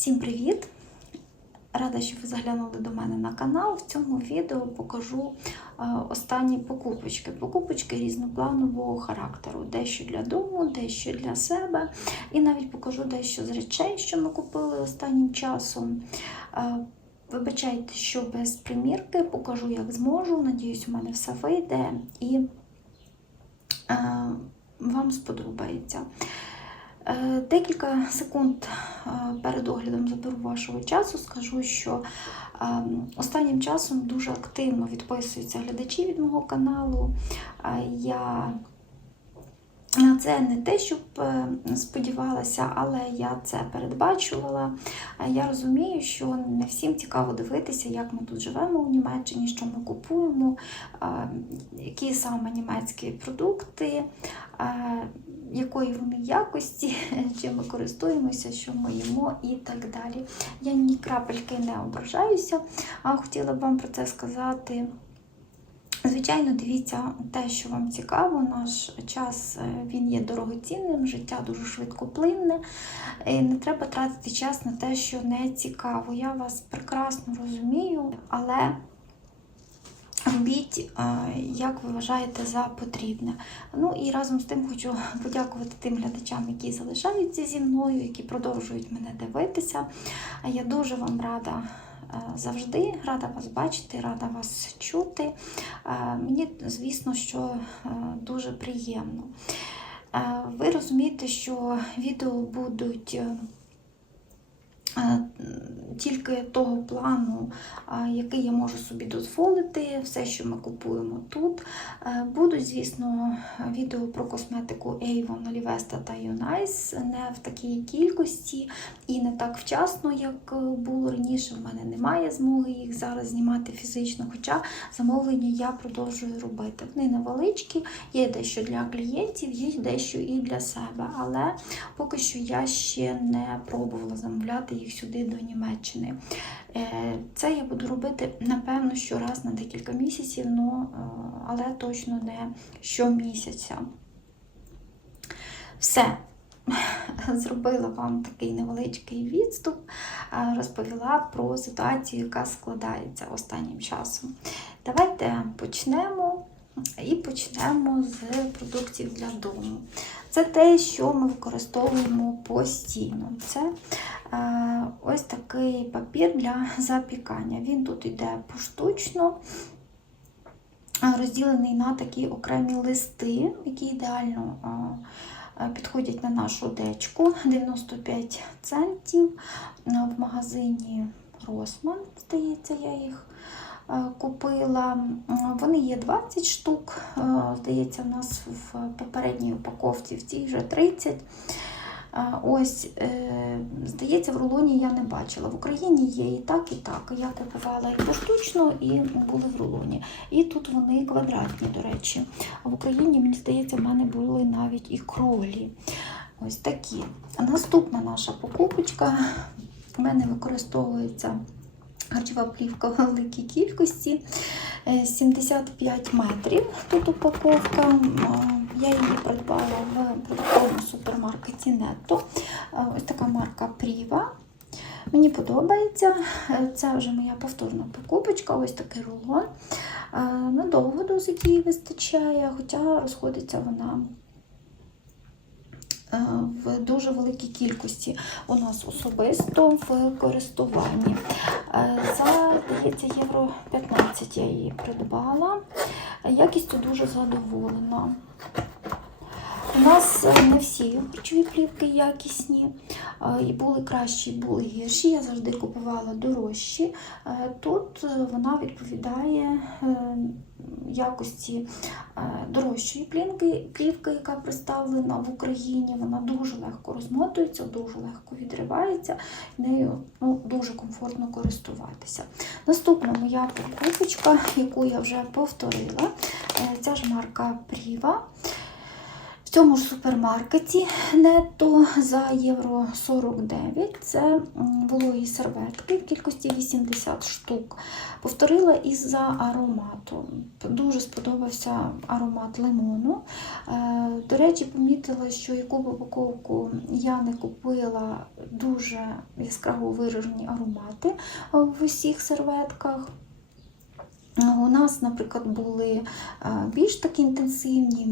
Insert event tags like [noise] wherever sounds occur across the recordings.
Всім привіт! Рада, що ви заглянули до мене на канал. В цьому відео покажу е, останні покупочки. Покупочки різнопланового характеру. Дещо для дому, дещо для себе. І навіть покажу дещо з речей, що ми купили останнім часом. Е, Вибачайте, що без примірки, покажу, як зможу. Надіюсь, у мене все вийде і е, вам сподобається. Е, Декілька секунд е, перед оглядом заберу вашого часу. Скажу, що е, останнім часом дуже активно відписуються глядачі від мого каналу. Я це не те, щоб сподівалася, але я це передбачувала. Я розумію, що не всім цікаво дивитися, як ми тут живемо у Німеччині, що ми купуємо, які саме німецькі продукти, якої вони якості, [laughs] чим ми користуємося, що ми їмо і так далі. Я ні крапельки не ображаюся, а хотіла б вам про це сказати. Звичайно, дивіться те, що вам цікаво. Наш час е, він є дорогоцінним, життя дуже швидкоплинне. І не треба тратити час на те, що не цікаво. Я вас прекрасно розумію, але робіть, е, як ви вважаєте за потрібне. Ну і разом з тим хочу [laughs] подякувати тим глядачам, які залишаються зі мною, які продовжують мене дивитися. Я дуже вам рада. е, Завжди рада вас бачити, рада вас чути. Е, Мені, звісно, що дуже приємно. Ви розумієте, що відео будуть тільки того плану, який я можу собі дозволити, все, що ми купуємо тут. Е, Будуть, звісно, відео про косметику Avon, Olivesta та Unice не в такій кількості і не так вчасно, як е, було раніше. У мене немає змоги їх зараз знімати фізично, хоча замовлення я продовжую робити. Вони невеличкі, є дещо для клієнтів, є дещо і для себе. Але поки що я ще не пробувала замовляти їх сюди до Німеччини. Е, Це я буду робити, напевно, що раз на декілька місяців, е, але точно не щомісяця. Все. [laughs] Зробила вам такий невеличкий відступ, е, розповіла про ситуацію, яка складається останнім часом. Давайте почнемо. І почнемо з продуктів для дому. Це те, що ми використовуємо постійно. Це е, ось такий папір для [laughs] запікання. Він тут йде поштучно, е, розділений на такі окремі листи, які ідеально е, е, підходять на нашу дечку. 95 центів е, в магазині Росман, здається, я їх купила. Е, Вони є 20 штук, е, здається, у нас в попередній упаковці, в цій вже 30. Е, Ось, е, здається, в рулоні я не бачила. В Україні є і так, і так. Я купувала і поштучно, і були в рулоні. І тут вони квадратні, до речі. А в Україні, мені здається, в мене були навіть і кролі. Ось такі. Наступна наша покупочка. У мене використовується харчова плівка в [laughs] великій кількості. Е, 75 метрів тут упаковка. Я її придбала в продуктовому супермаркеті Netto. Е, Ось така марка Priva. Мені подобається. Е, Це вже моя повторна покупочка, ось такий рулон. Е, Надовго досить її вистачає, хоча розходиться вона е, в дуже великій кількості у нас особисто в користуванні. Е, За, здається, євро 15 я її придбала. Якістю дуже задоволена. У нас е, не всі харчові плівки якісні, і були кращі, і були гірші. Я завжди купувала дорожчі. Е, Тут е, вона відповідає якості дорожчої плівки, плівки, яка представлена в Україні. Вона дуже легко розмотується, дуже легко відривається, нею ну, дуже комфортно користуватися. Наступна моя покупочка, яку я вже повторила, ця ж марка Priva. В цьому ж супермаркеті нетто за євро 49 це м, вологі серветки в кількості 80 штук. Повторила із-за аромату. Дуже сподобався аромат лимону. Е, До речі, помітила, що яку б упаковку я не купила дуже яскраво виражені аромати в усіх серветках. У нас, наприклад, були е, більш такі інтенсивні,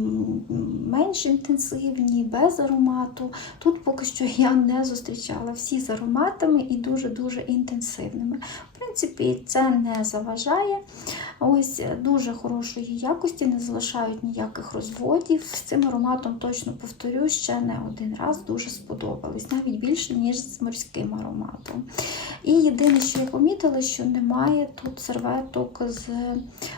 менш інтенсивні, без аромату. Тут поки що [laughs] я не зустрічала всі з ароматами і дуже-дуже інтенсивними. В принципі, це не заважає. Ось е, дуже хорошої якості, не залишають ніяких розводів. З цим ароматом точно повторю ще не один раз дуже сподобались, навіть більше, ніж з морським ароматом. І єдине, що я помітила, що немає тут серветок з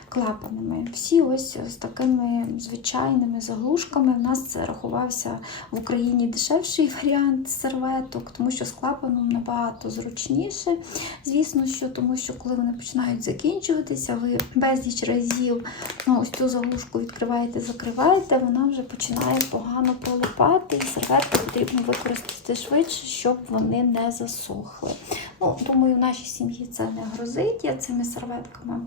клапанами. Всі ось з такими звичайними заглушками. У нас рахувався в Україні дешевший [laughs] варіант серветок, тому що з клапаном набагато зручніше. Звісно, що тому що коли вони починають закінчуватися, ви безліч разів ну, ось цю заглушку відкриваєте, закриваєте, вона вже починає погано пролипати, і серветки потрібно використати швидше, щоб вони не засохли. Ну, думаю, в нашій сім'ї це не грозить. Я цими серветками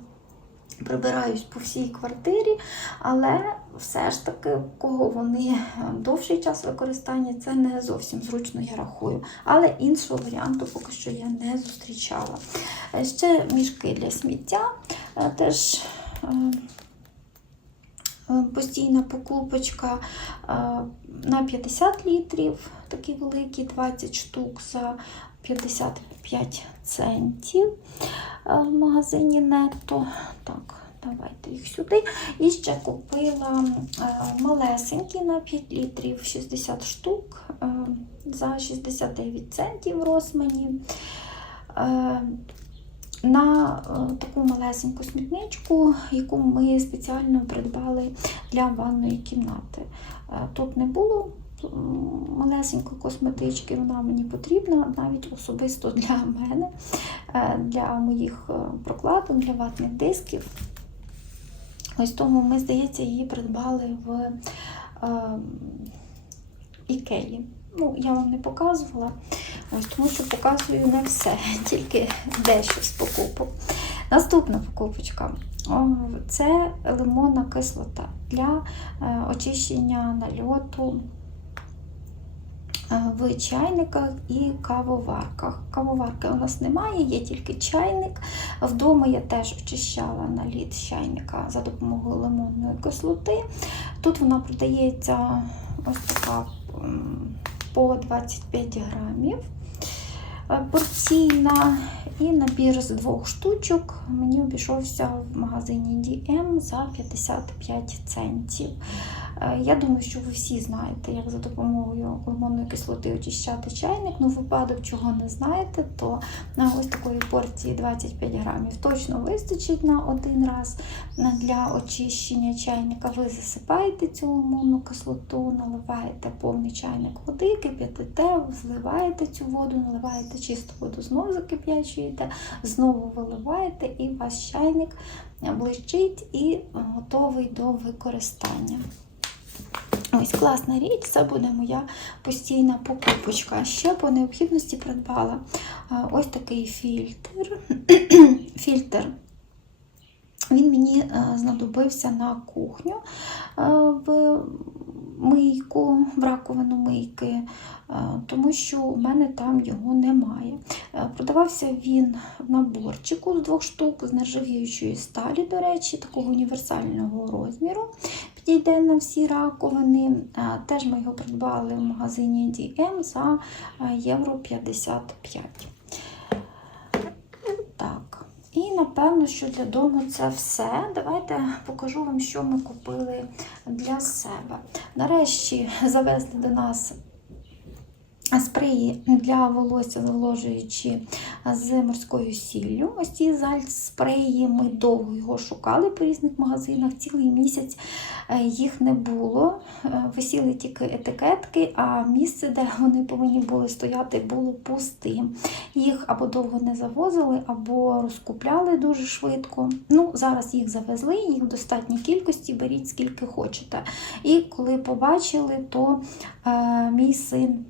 прибираюсь по всій квартирі, але все ж таки, в кого вони довший час використання, це не зовсім зручно, я рахую. Але іншого варіанту поки що я не зустрічала. Е, Ще мішки для сміття е, теж. е, е, Постійна покупочка е, на 50 літрів, такі великі 20 штук за 55 центів е, в магазині Нетто. Так, давайте їх сюди. І ще купила е, малесенькі на 5 літрів 60 штук е, за 69 центів. Е, на таку малесеньку смітничку, яку ми спеціально придбали для ванної кімнати. Тут не було м, малесенької косметички, вона мені потрібна навіть особисто для мене, е, для моїх е, прокладок, для ватних дисків. Ось тому ми, здається, її придбали в е, Ікеї. Ну, я вам не показувала, ось тому що показую не все, [laughs] тільки дещо з покупок. Наступна покупочка це лимонна кислота для очищення нальоту в чайниках і кавоварках. Кавоварки у нас немає, є тільки чайник. Вдома я теж очищала наліт чайника за допомогою лимонної кислоти. Тут вона продається ось така по 25 грамів е, порційна. І набір з двох штучок мені обійшовся в магазині DM за 55 центів. Е, Я думаю, що ви всі знаєте, як за допомогою лимонної кислоти очищати чайник. Ну, випадок, чого не знаєте, то на ось такої порції 25 грамів точно вистачить на один раз для очищення чайника. Ви засипаєте цю лимонну кислоту, наливаєте повний чайник води, кип'ятите, зливаєте цю воду, наливаєте чисту воду, знову закип'ячуєте, знову виливаєте, і ваш чайник блищить і готовий до використання. Ось класна річ, це буде моя постійна покупочка. Ще по необхідності придбала ось такий фільтр. [clears throat] фільтр. Він мені е, знадобився на кухню е, в мийку, в раковину мийки, е, тому що у мене там його немає. Продавався він в наборчику з двох штук з нержавіючої сталі, до речі, такого універсального розміру. Підійде на всі раковини. Теж ми його придбали в магазині DM за євро 55. Так. І напевно, що для дому це все. Давайте покажу вам, що ми купили для себе. Нарешті завезли до нас Спреї для волосся зволожуючі з морською сіллю. Ось ці зальц спреї. Ми довго його шукали по різних магазинах. Цілий місяць е, їх не було. Е, Висіли тільки етикетки, а місце, де вони повинні були стояти, було пустим. Їх або довго не завозили, або розкупляли дуже швидко. Ну, Зараз їх завезли, їх в достатній кількості, беріть скільки хочете. І коли побачили, то е, мій син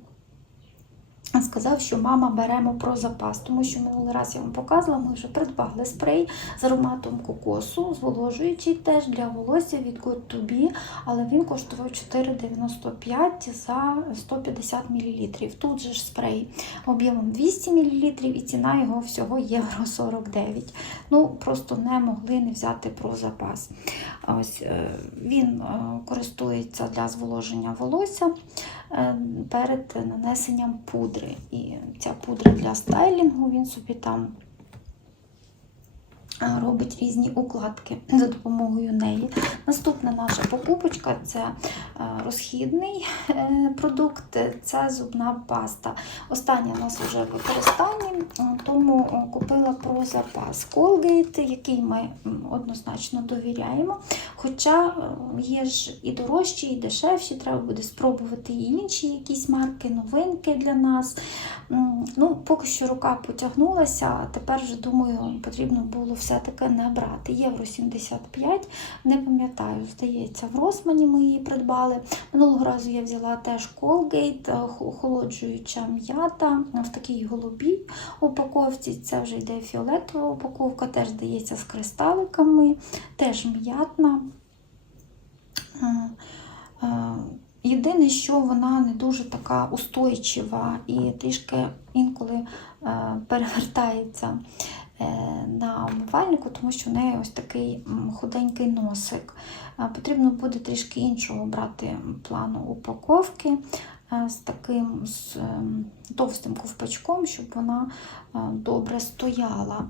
сказав, що мама беремо про запас, тому що минулий раз я вам показувала, ми вже придбали спрей з ароматом кокосу, зволожуючий теж для волосся від Be, але він коштував 4,95 за 150 мл. Тут же ж спрей об'ємом 200 мл і ціна його всього євро 49. Ну, просто не могли не взяти про запас. Ось е, Він е, користується для зволоження волосся перед нанесенням пудри. І ця пудра для стайлінгу, він собі там е, робить різні укладки за допомогою неї. Наступна наша покупочка це е, розхідний е, продукт, це зубна паста. Остання у нас вже в використанні, е, тому е, купила про запас Colgate, який ми однозначно довіряємо. Хоча е, є ж і дорожчі, і дешевші, треба буде спробувати і інші якісь марки, новинки для нас. Ну, Поки що рука потягнулася, а тепер вже думаю, потрібно було все-таки не брати. Євро 75, не пам'ятаю, здається, в Росмані ми її придбали. Минулого разу я взяла теж Colgate, е, охолоджуюча м'ята в такій голубій упаковці. Це вже йде фіолетова упаковка, теж здається з кристаликами, теж м'ятна. Е, е, Єдине, що вона не дуже така устойчива і трішки інколи перевертається на умивальнику, тому що в неї ось такий худенький носик. Е, Потрібно буде трішки іншого брати плану упаковки е, з таким з, ем, товстим ковпачком, щоб вона е, добре стояла.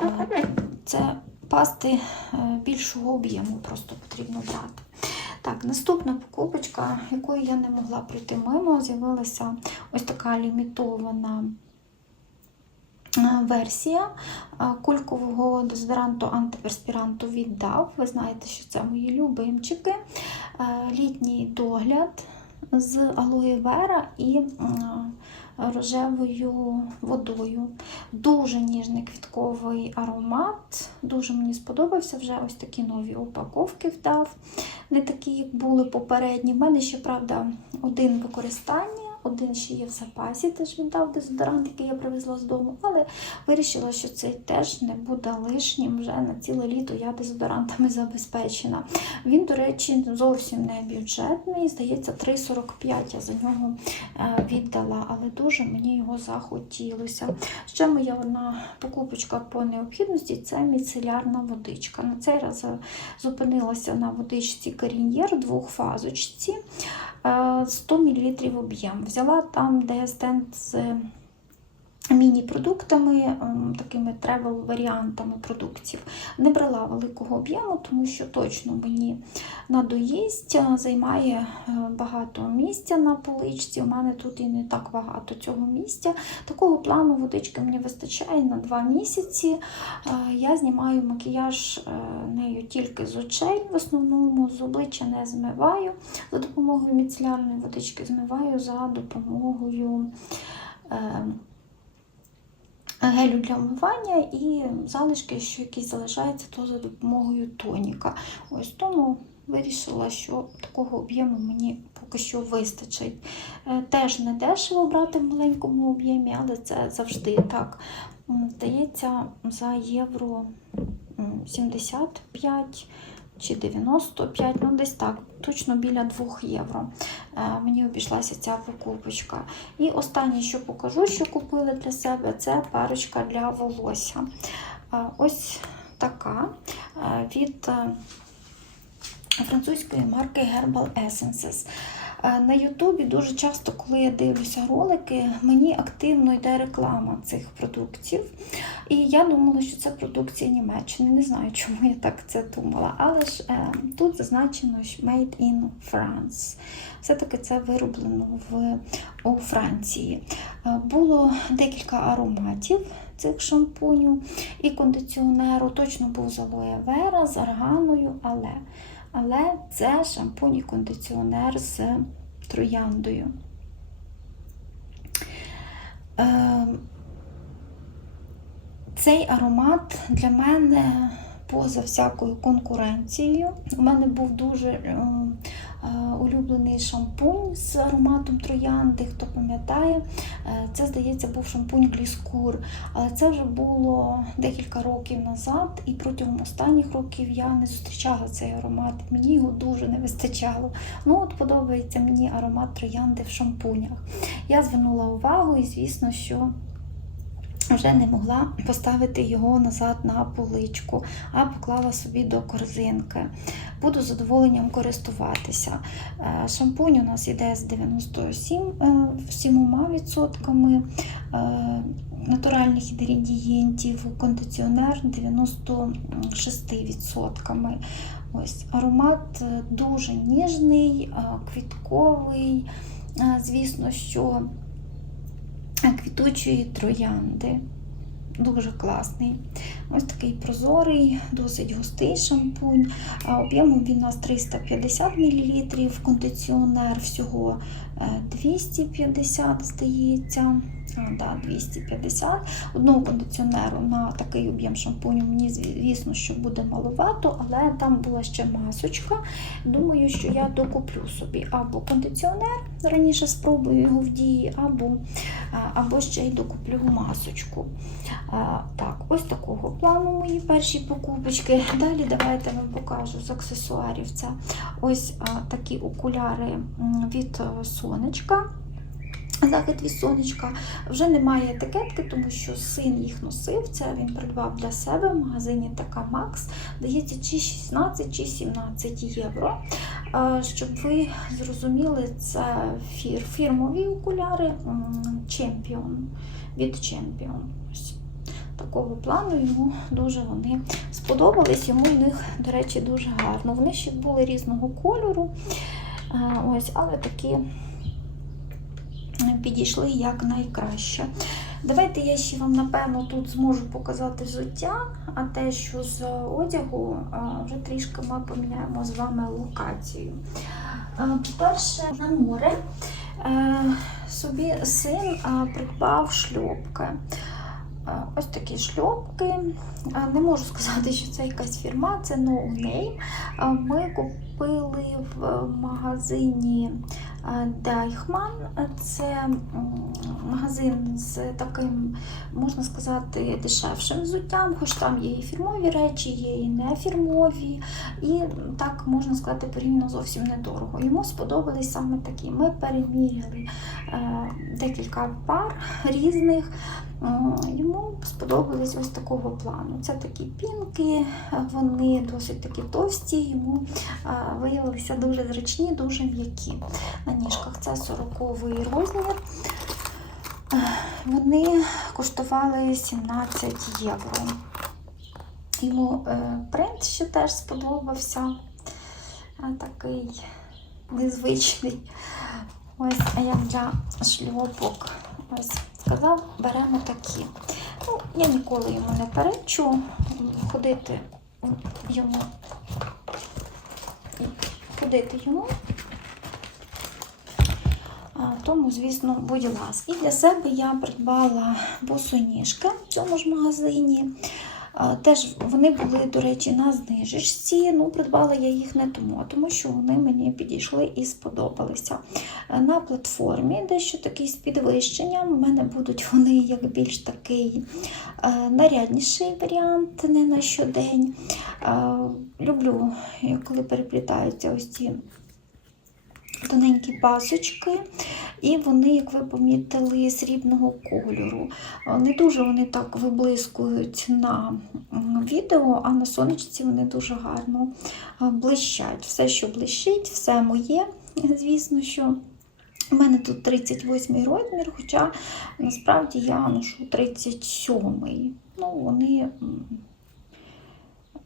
Е, Це пасти е, більшого об'єму просто потрібно брати. Так, наступна покупочка, якої я не могла пройти мимо, з'явилася ось така лімітована е, версія е, кулькового дезодоранту антиперспіранту віддав. Ви знаєте, що це мої любимчики. Е, Літній догляд з алоє вера і е, рожевою водою. Дуже ніжний квітковий аромат. Дуже мені сподобався. Вже ось такі нові упаковки вдав. Не такі, як були попередні. В мене ще, правда, один використання. Один ще є в запасі, теж віддав дезодорант, який я привезла з дому, але вирішила, що цей теж не буде лишнім. Вже на ціле літо я дезодорантами забезпечена. Він, до речі, зовсім не бюджетний. Здається, 3,45 я за нього е, віддала, але дуже мені його захотілося. Ще моя одна покупочка по необхідності це міцелярна водичка. На цей раз е, зупинилася на водичці Каріньєр двохфазочці. Е, 100 мл об'єм. Взяла там, де стенд з міні-продуктами, ем, такими тревел-варіантами продуктів. Не брала великого об'єму, тому що точно мені надоїсть, е, займає е, багато місця на поличці. У мене тут і не так багато цього місця. Такого плану водички мені вистачає на 2 місяці. Е, Я знімаю макіяж нею тільки з очей, в основному з обличчя не змиваю. За допомогою міцелярної водички змиваю за допомогою. Гелю для вмивання і залишки, що якісь залишаються, то за допомогою тоніка. Ось тому вирішила, що такого об'єму мені поки що вистачить. Е, Теж не дешево брати в маленькому об'ємі, але це завжди так. Здається, за євро м, 75 чи 95, ну десь так, точно біля 2 євро. Е, Мені обійшлася ця покупочка. І останнє, що покажу, що купила для себе, це парочка для волосся. Е, Ось така е, від французької марки Herbal Essences. На Ютубі дуже часто, коли я дивлюся ролики, мені активно йде реклама цих продуктів. І я думала, що це продукція Німеччини. Не знаю, чому я так це думала. Але ж е, тут зазначено що Made in France. Все-таки це вироблено в, у Франції. Е, Було декілька ароматів цих шампунів і кондиціонеру. Точно був з алоє вера, з арганою, але, але це шампунь і кондиціонер з трояндою. Е, Цей аромат для мене поза всякою конкуренцією. У мене був дуже е, е, улюблений шампунь з ароматом троянди, хто пам'ятає. Е, Це, здається, був шампунь Гліскур, але це вже було декілька років назад, і протягом останніх років я не зустрічала цей аромат. Мені його дуже не вистачало. Ну, от подобається мені аромат троянди в шампунях. Я звернула увагу, і звісно, що вже не могла поставити його назад на поличку, а поклала собі до корзинки. Буду задоволенням користуватися. Е, Шампунь у нас йде з 97 відсотками е, натуральних інгредієнтів, кондиціонер 96 відсотками. Ось аромат е, дуже ніжний, е, квітковий. Е, Звісно, що квітучої троянди. Дуже класний. Ось такий прозорий, досить густий шампунь. Об'ємом він у нас 350 мл, кондиціонер всього е, 250, здається. А, да, 250. Одного кондиціонеру на такий об'єм шампуню мені, звісно, що буде маловато, але там була ще масочка. Думаю, що я докуплю собі або кондиціонер, раніше спробую його в дії, або, або ще й докуплю масочку. А, Так, ось такого плану мої перші покупочки. Далі давайте вам покажу з аксесуарів. Це ось а, такі окуляри від е, сонечка. Захід від сонечка. Вже немає етикетки, тому що син їх носив. Це він придбав для себе в магазині така Макс. Дається чи 16, чи 17 євро. Щоб ви зрозуміли, це фір, фірмові окуляри Champion від Champion. Такого плану йому дуже вони сподобались. Йому в них, до речі, дуже гарно. Вони ще були різного кольору. Ось, але такі підійшли як найкраще. Давайте я ще вам, напевно, тут зможу показати взуття, а те, що з одягу, вже трішки ми поміняємо з вами локацію. По-перше, на море е, собі син придбав шльопки. Ось такі шльопки. Не можу сказати, що це якась фірма, це no name. Ми купили в магазині Дайхман. Це магазин з таким, можна сказати, дешевшим взуттям, хоч там є і фірмові речі, є і нефірмові. І так можна сказати, порівняно зовсім недорого. Йому сподобались саме такі. Ми переміряли е, декілька пар різних. Йому сподобались ось такого плану. Це такі пінки, вони досить такі товсті, йому е, виявилися дуже зручні, дуже м'які. На ніжках це 40-й розмір. Е, Вони коштували 17 євро. Йому е, принт ще теж сподобався. Е, Такий незвичний. Ось, як для шльопок. Ось сказав, беремо такі. Ну, я ніколи йому не перечу ходити йому. Ходити йому. Тому, звісно, будь ласка. І для себе я придбала босоніжки в цьому ж магазині. Теж вони були, до речі, на знижечці. Ну, придбала я їх не тому, а тому що вони мені підійшли і сподобалися. На платформі дещо такий з підвищенням. У мене будуть вони як більш такий нарядніший варіант, не на щодень. Люблю, коли переплітаються ось ці тоненькі пасочки. І вони, як ви помітили, срібного кольору. Не дуже вони так виблискують на відео, а на сонечці вони дуже гарно блищать. Все, що блищить, все моє, звісно, що. У мене тут 38 розмір, хоча насправді я ношу 37. Ну, вони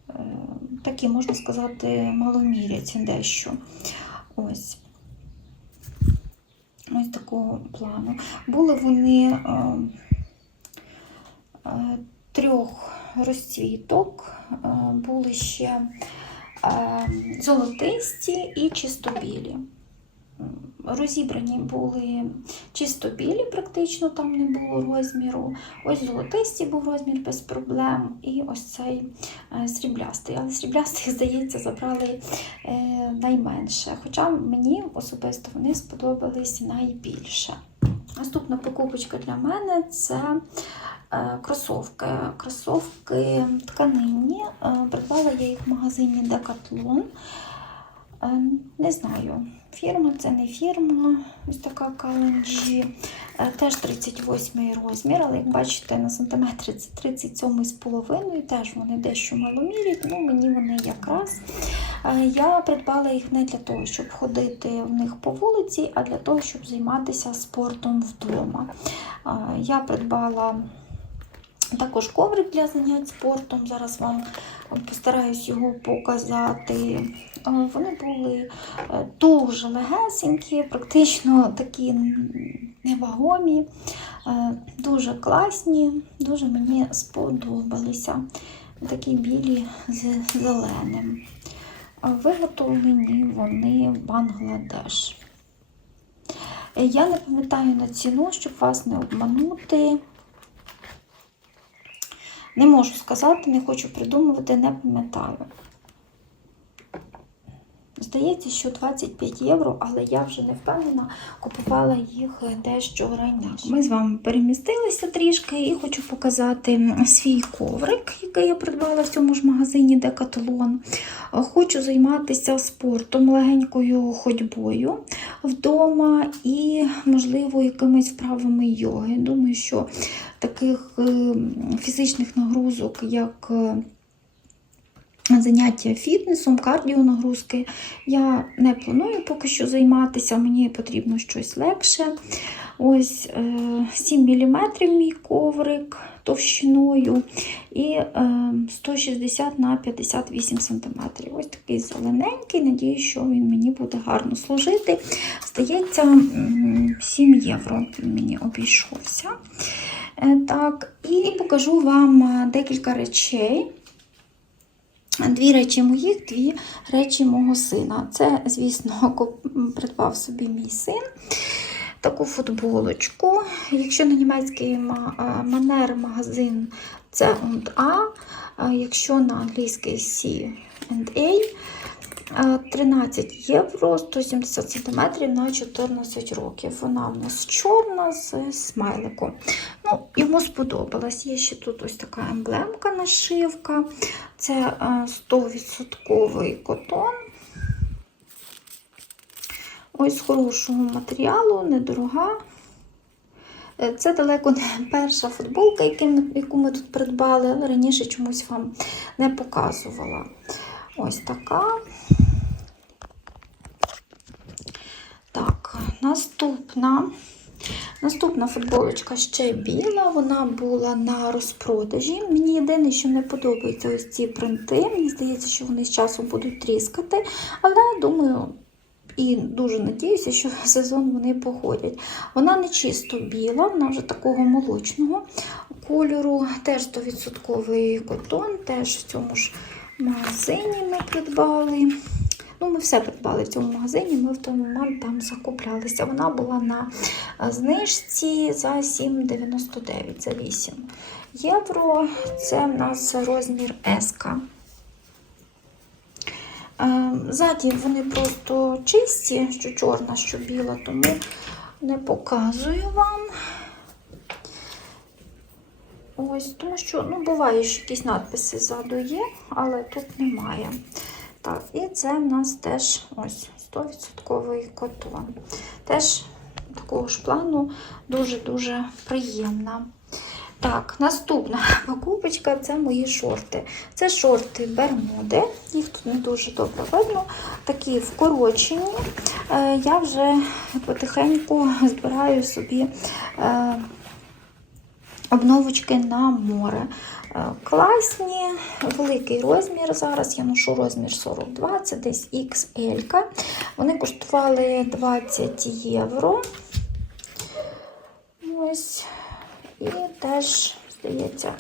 е, такі, можна сказати, маломіряться дещо. Ось. Ось такого плану. Були вони е, е, трьох розцвіток, е, були ще золотисті і чистобілі. Розібрані були чисто білі, практично там не було розміру. Ось золотисті був розмір без проблем, і ось цей е, сріблястий. Але сріблястий, [laughs] здається, забрали е, найменше. Хоча мені особисто вони сподобались найбільше. Наступна покупочка для мене це е, кросовки. Кросовки тканинні. Придбала я їх в магазині. Е, Не знаю, фірма це не фірма. Ось така Календжі. Теж 38 розмір, але як бачите, на сантиметри це 37,5. Теж вони дещо маломірять, ну мені вони якраз. Е, Я придбала їх не для того, щоб ходити в них по вулиці, а для того, щоб займатися спортом вдома. Е, Я придбала також коврик для занять спортом. Зараз вам постараюсь його показати. Е, Вони були е, дуже легесенькі, практично такі невагомі, е, дуже класні, дуже мені сподобалися. Такі білі з зеленим. Виготовлені вони в Бангладеш. Я не пам'ятаю на ціну, щоб вас не обманути. Не можу сказати, не хочу придумувати, не пам'ятаю. Здається, що 25 євро, але я вже не впевнена, купувала їх дещо раніше. Ми з вами перемістилися трішки і хочу показати свій коврик, який я придбала в цьому ж магазині Decathlon. Хочу займатися спортом, легенькою ходьбою вдома і, можливо, якимись вправами йоги. Думаю, що таких е, фізичних нагрузок, як е, заняття фітнесом, кардіонагрузки, я не планую поки що займатися, мені потрібно щось легше. Ось е, 7 мм мій коврик товщиною і е, 160 на 58 см. Ось такий зелененький, надію, що він мені буде гарно служити. Здається, 7 євро він мені обійшовся. Е, Так, і покажу вам е, декілька речей. Дві речі моїх, дві речі мого сина. Це, звісно, [laughs] придбав собі мій син. Таку футболочку. Якщо на німецький е, манер магазин це A, якщо на англійський C&A, е, 13 євро, 170 см на 14 років. Вона в нас чорна з смайликом. Ну, йому сподобалась. Є ще тут ось така емблемка нашивка. Це е, 100% котон. Ось з хорошого матеріалу, недорога. Е, Це далеко не перша футболка, яку ми тут придбали, але раніше чомусь вам не показувала. Ось така. Так, наступна. Наступна футболочка ще біла, вона була на розпродажі. Мені єдине, що не подобаються ось ці принти. Мені здається, що вони з часом будуть тріскати, але думаю. І дуже надіюся, що в сезон вони походять. Вона не чисто біла, вона вже такого молочного кольору, теж 100% котон, теж в цьому ж магазині ми придбали. Ну, ми все придбали в цьому магазині, ми в той момент там закуплялися. Вона була на е, знижці за 7,99 за 8 євро. Це в нас розмір S. Е, Ззаді вони просто чисті, що чорна, що біла, тому не показую вам. Ось, тому що, ну, буває, що якісь надписи ззаду є, але тут немає. Так, і це в нас теж ось 100% котон. Теж такого ж плану дуже-дуже приємна. Так, наступна [laughs] покупочка це мої шорти. Це шорти Бермуди, їх тут не дуже добре видно. Такі вкорочені. Е, Я вже потихеньку збираю собі е, обновочки на море. Е, Класні, великий розмір. Зараз я ношу розмір 42, це десь XL. Вони коштували 20 євро. Ось. І теж, здається,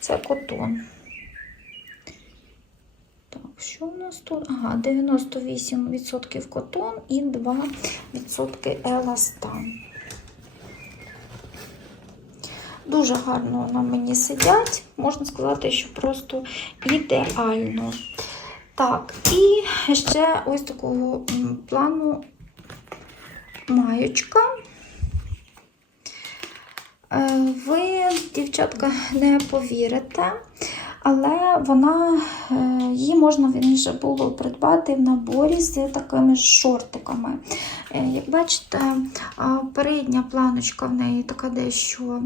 це котон. Так, що у нас тут? Ага, 98% котон і 2% еластан. Дуже гарно на мені сидять, можна сказати, що просто ідеально. Так, і ще ось такого плану маєчка. Е, Ви, дівчатка, не повірите, але вона, е, її можна вірніше було придбати в наборі з такими шортиками. Е, Як бачите, передня планочка в неї така дещо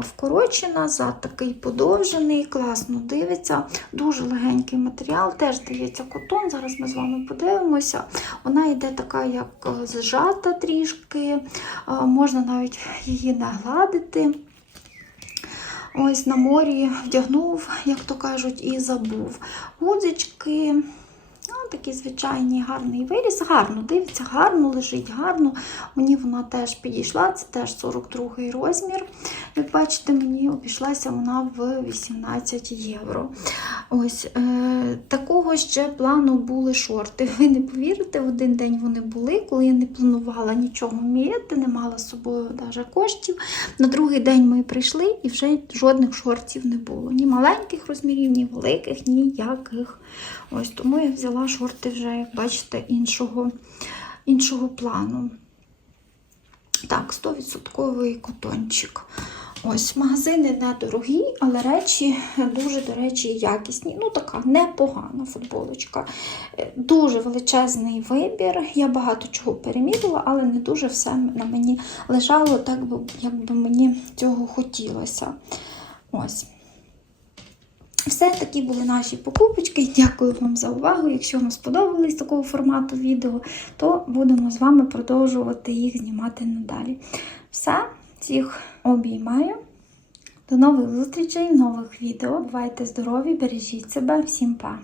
вкорочена, зад такий подовжений, класно дивиться, дуже легенький матеріал, теж дивиться котон. Зараз ми з вами подивимося. Вона йде така, як е, зжата трішки, можна навіть її нагладити. Ось на морі вдягнув, як то кажуть, і забув. Гудзички, такий звичайний гарний виріс. Гарно дивиться, гарно лежить, гарно. Мені вона теж підійшла, це теж 42 розмір. Як бачите, мені обійшлася вона в 18 євро. Ось е, такого ще плану були шорти. [laughs] Ви не повірите, в один день вони були, коли я не планувала нічого міряти, не мала з собою навіть коштів. На другий день ми прийшли і вже жодних шортів не було. Ні маленьких розмірів, ні великих, ніяких. Ось тому я взяла вже, як бачите, іншого, іншого плану. Так, 100% котончик. Ось, магазини недорогі, але речі дуже, до речі, якісні. Ну, така непогана футболочка. Е, Дуже величезний вибір. Я багато чого перемірила, але не дуже все на мені лежало так, би- як би мені цього хотілося. Ось. Все такі були наші покупочки. Дякую вам за увагу. Якщо вам сподобалось такого формату відео, то будемо з вами продовжувати їх знімати надалі. Все, всіх обіймаю. До нових зустрічей, нових відео. Бувайте здорові, бережіть себе, всім па!